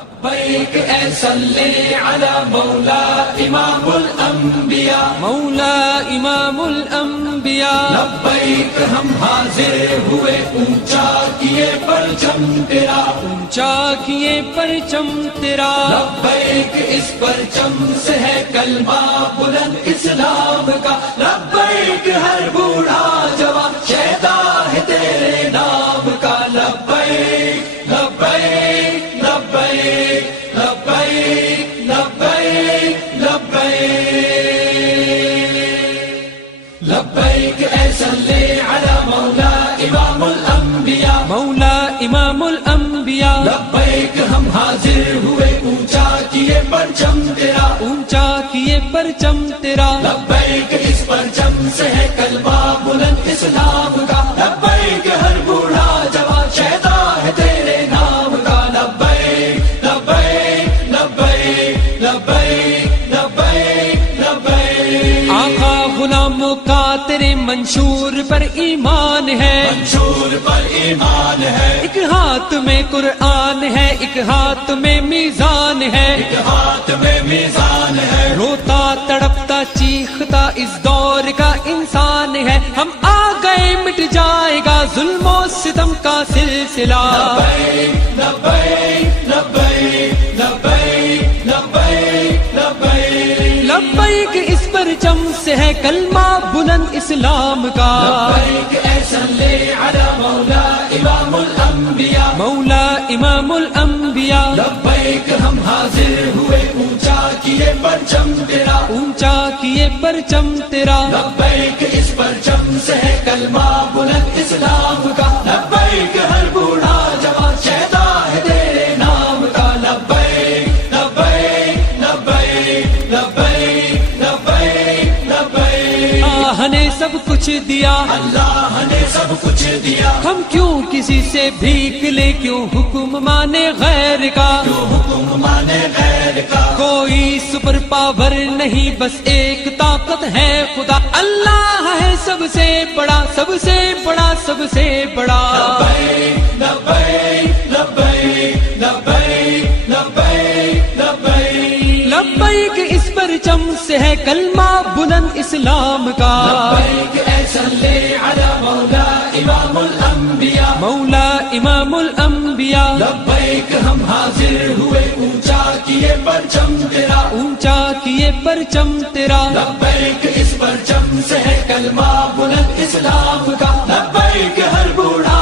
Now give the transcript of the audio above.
لبیک اے صلی علی مولا امام الانبیاء، مولا امام الانبیاء، لبیک ہم حاضر ہوئے اونچا کیے پرچم تیرا، اونچا کیے پرچم تیرا، لبیک اس پرچم سے ہے کلمہ بلند اسلام کا، لبیک ہر بوڑھا جوان شیدا ہے تیرے نام کا، لبیک لبیک لبیک لبیک لبیک لبیک، لبیک اے صلی علی مولا امام الانبیاء، مولا امام الانبیاء، لبیک ہم حاضر ہوئے اونچا کیے پرچم تیرا، اونچا کیے پرچم تیرا، لبیک اس پرچم سے ہے کلمہ بلند اسلام کا، لبیک ہر بوڑھا جوان شیدا ہے تیرے نام کا، لبیک لبیک لبیک لبیک لبیک لبیک، آقا غلاموں کا تیرے منشور پر ایمان ہے، منشور پر ایمان ہے، ایک ہاتھ میں قرآن ہے، ایک ہاتھ میں میزان ہے، ایک ہاتھ میں میزان ہے، روتا تڑپتا چیختا اس دور کا انسان ہے، ہم آ گئے مٹ جائے گا ظلم و ستم کا سلسلہ، لبیک لبیک لبیک لبیک لبیک لبیک، لبیک اس پرچم سے ہے کلمہ بلند اسلام کا، لبیک اے صلی علی مولا امام الانبیاء، مولا امام الانبیاء، لبیک ہم حاضر ہوئے اونچا کیے پرچم تیرا، اونچا کیے پرچم تیرا، لبیک اس پرچم سے ہے کلمہ بلند اسلام کا، لبیک ہر بوڑھا جوان شیدا ہے تیرے نام کا، لبیک لبیک لبیک لبیک لبیک لبیک، آہ نے سب کچھ دیا، اللہ نے سب کچھ دیا، ہم کیوں کسی سے بھیک لیں، کیوں حکم مانے غیر کا، تو حکم مانے غیر کا، کوئی سپر پاور نہیں بس ایک طاقت ہے خدا، اللہ ہے سب سے بڑا، سب سے بڑا، سب سے بڑا، لبیک لبیک لبیک لبیک لبیک لبیک، لبیک اس پرچم سے ہے کلمہ بلند اسلام کا، لبیک اے صلی علی مولا امام الانبیاء، مولا امام الانبیاء، لبیک ہم حاضر ہوئے اونچا کیے پرچم تیرا، اونچا کیے پرچم تیرا، لبیک اس پرچم سے ہے کلمہ بلند اسلام کا، لبیک ہر بوڑھا